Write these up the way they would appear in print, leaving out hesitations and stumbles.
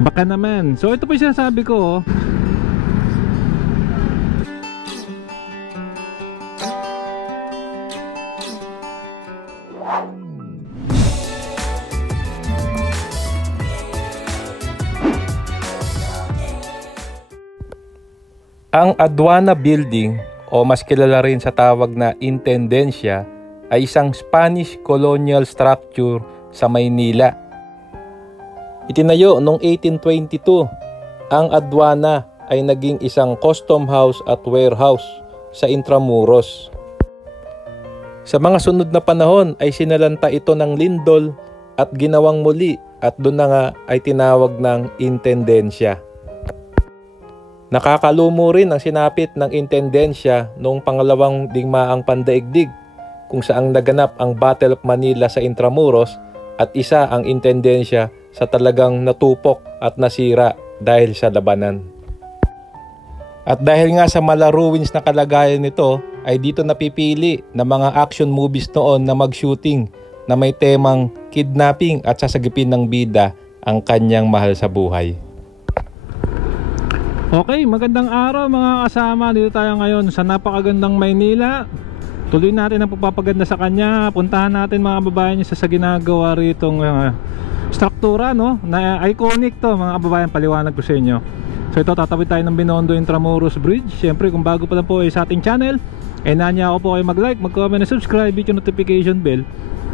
Baka naman. So ito po yung sinasabi ko, oh. Ang Aduana Building o mas kilala rin sa tawag na Intendencia ay isang Spanish colonial structure sa Maynila. Itinayo noong 1822, ang aduana ay naging isang custom house at warehouse sa Intramuros. Sa mga sunod na panahon ay sinalanta ito ng lindol at ginawang muli at doon na nga ay tinawag ng Intendencia. Nakakalumo rin ang sinapit ng Intendencia noong pangalawang digmaang pandaigdig kung saang naganap ang Battle of Manila sa Intramuros at isa ang Intendencia sa talagang natupok at nasira dahil sa labanan. At dahil nga sa mala-ruins na kalagayan nito ay dito napipili na mga action movies noon na mag-shooting na may temang kidnapping at sasagipin ng bida ang kanyang mahal sa buhay. Okay, magandang araw mga kasama. Dito tayo ngayon sa napakagandang Maynila. Tuloy natin ang pagpapaganda sa kanya. Puntahan natin mga babayan niya sa ginagawa ritong struktura, no? Na iconic to mga kababayan, paliwanag ko sa inyo. So ito, tatawid tayo ng Binondo Intramuros Bridge. Siyempre kung bago pa lang po sa ating channel, nanya ako po kayo mag-like, mag-comment, and subscribe, hit yung notification bell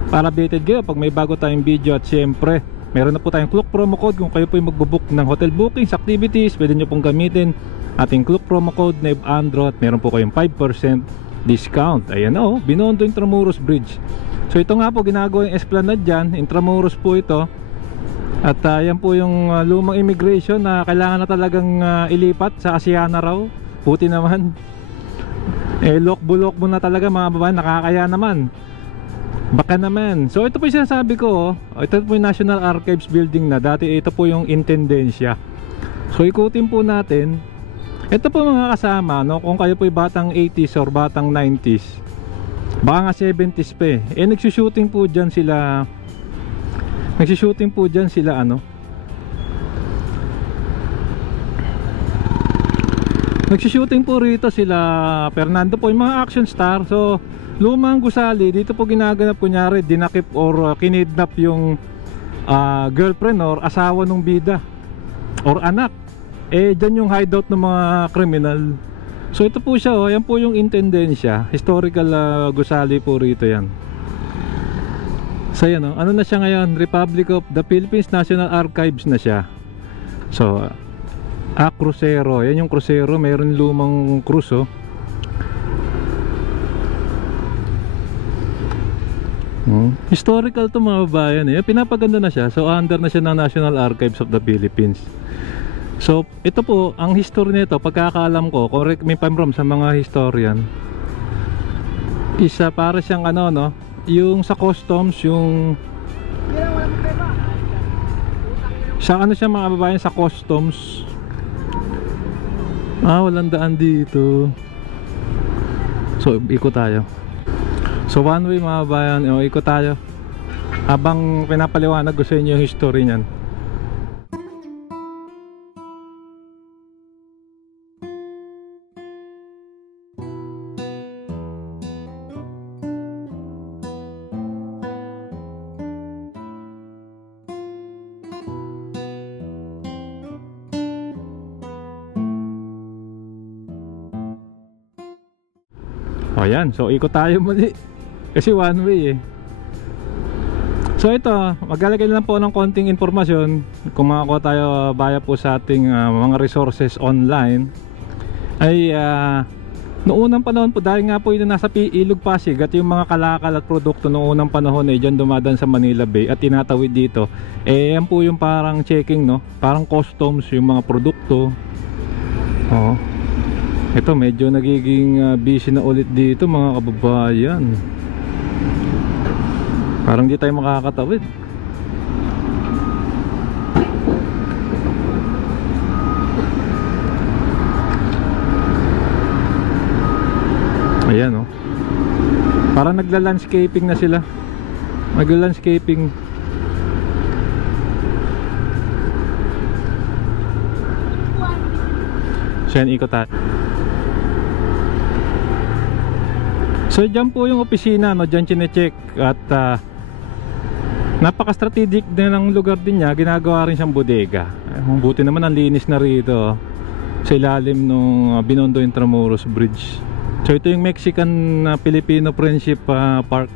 para updated kayo pag may bago tayong video. At siyempre meron na po tayong Klook promo code kung kayo po yung magbubook ng hotel bookings, activities. Pwede nyo pong gamitin ating Klook promo code na Andro at meron po kayong 5% discount. Ayan o, Binondo Intramuros Bridge. So ito nga po, ginagawa yung esplanade dyan. Intramuros po ito. At yan po yung lumang immigration na kailangan na talagang ilipat sa Asiana raw. Puti naman. Lokbo-lokbo na talaga mga babae, nakakaya naman. Baka naman. So ito po yung sinasabi ko, ito po yung National Archives building na dati ito po yung Intendencia. So ikutin po natin. Ito po mga kasama, no, kung kayo po yung batang 80s or batang 90s, baka nga 70s pa nagsushooting po dyan sila. Nagsushooting po dyan sila Nagsushooting po rito sila Fernando po, yung mga action star. So lumang gusali, dito po ginaganap, kunyari dinakip or kinidnap yung girlfriend or asawa ng bida or anak. Dyan yung hideout ng mga kriminal. So ito po siya, yan po yung Intendencia. Historical gusali po rito yan. So yan, ano na siya ngayon? Republic of the Philippines National Archives na siya. So crucero, yan yung crucero. Mayroon lumang cruise Historical to mga babayan pinapaganda na siya. So under na siya ng National Archives of the Philippines. So ito po, ang history nito, pagkakaalam ko, correct me if I'm wrong sa mga historian, isa para siyang yung sa customs, yung sa siya mga babayan, sa customs. Walang daan dito. So ikot tayo. So one way mga bayan, ikot tayo habang pinapaliwanag ko sa inyo yung history niyan. Ayan, so ikot tayo muli kasi one way So ito, maglalagay lang po ng konting informasyon. Kung makakuha tayo baya po sa ating mga resources online, ay noong unang panahon po, dahil nga po ito nasa Ilog Pasig at yung mga kalakal at produkto noong unang panahon ay dyan dumadaan sa Manila Bay at tinatawid dito, yan po yung parang checking, no? Parang customs yung mga produkto. Ito medyo nagiging busy na ulit dito mga kababayan. Parang di tayo makakatawid. Ayan oh. Parang nagla-landscaping na sila. Nagla-landscaping. So yan, ikot tayo. So dyan po yung opisina, no? Dyan chinecheck. At napaka-strategic din ng lugar din niya. Ginagawa rin siyang bodega. Buti naman ang linis na rito sa ilalim ng Binondo Intramuros Bridge. So ito yung Mexican-Filipino Friendship Park.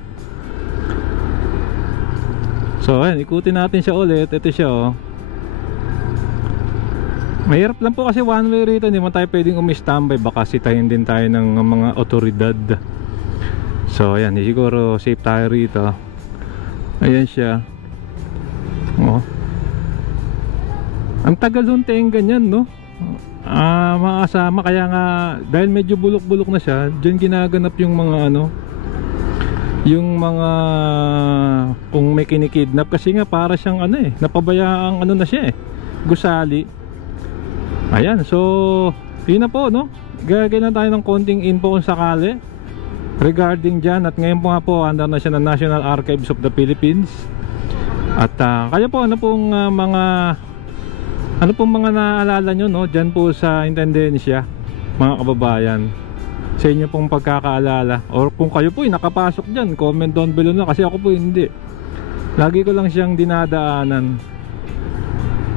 So ayan, ikutin natin siya ulit. Ito siya, oh. Mahirap lang po kasi one way rito. Hindi mo tayo pwedeng umi-standby. Baka sitahin din tayo ng mga otoridad. So ayan, siguro safe tayo rito. Ayan siya. Oh. Ang tagal nung ganyan, no? Mga kasama, kaya nga dahil medyo bulok-bulok na siya, diyan ginaganap yung mga ano, yung mga kung may kinikidnap, kasi nga para siyang ano eh, napabayaang ano na siya eh, gusali. Ayan, so yun na po, no? Gagawin na tayo ng konting info kung sakali regarding dyan. At ngayon po nga po, under na siya ng National Archives of the Philippines. At kaya po, ano pong mga naalala nyo, no? Dyan po sa intendensya, mga kababayan, sa inyo pong pagkakaalala. Or kung kayo po nakapasok dyan, comment down below na, kasi ako po hindi. Lagi ko lang siyang dinadaanan.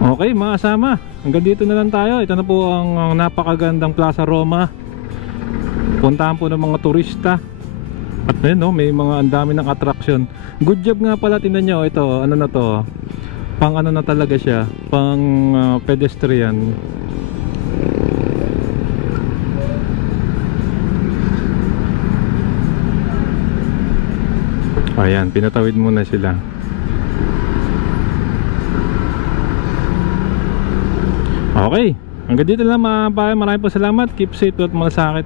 Okay mga kasama, hanggang dito na lang tayo. Ito na po ang napakagandang Plaza Roma. Puntahan po ng mga turista. At ayun, no, may mga andami ng attraction. Good job nga pala, tingnan nyo. Ito, ano na to, pang ano na talaga siya, pang pedestrian. Ayan, pinatawid muna sila. Okay, hanggang dito lang mga bayan. Maraming po salamat. Keep safe at malasakit.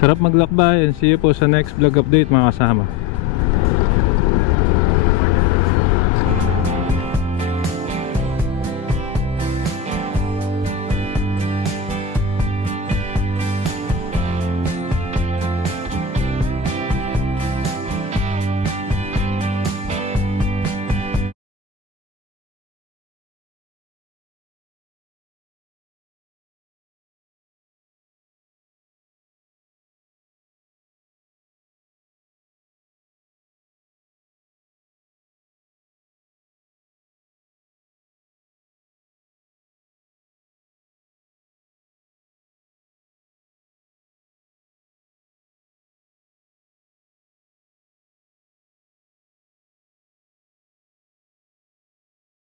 Sarap maglakbay, and see you po sa next vlog update mga kasama.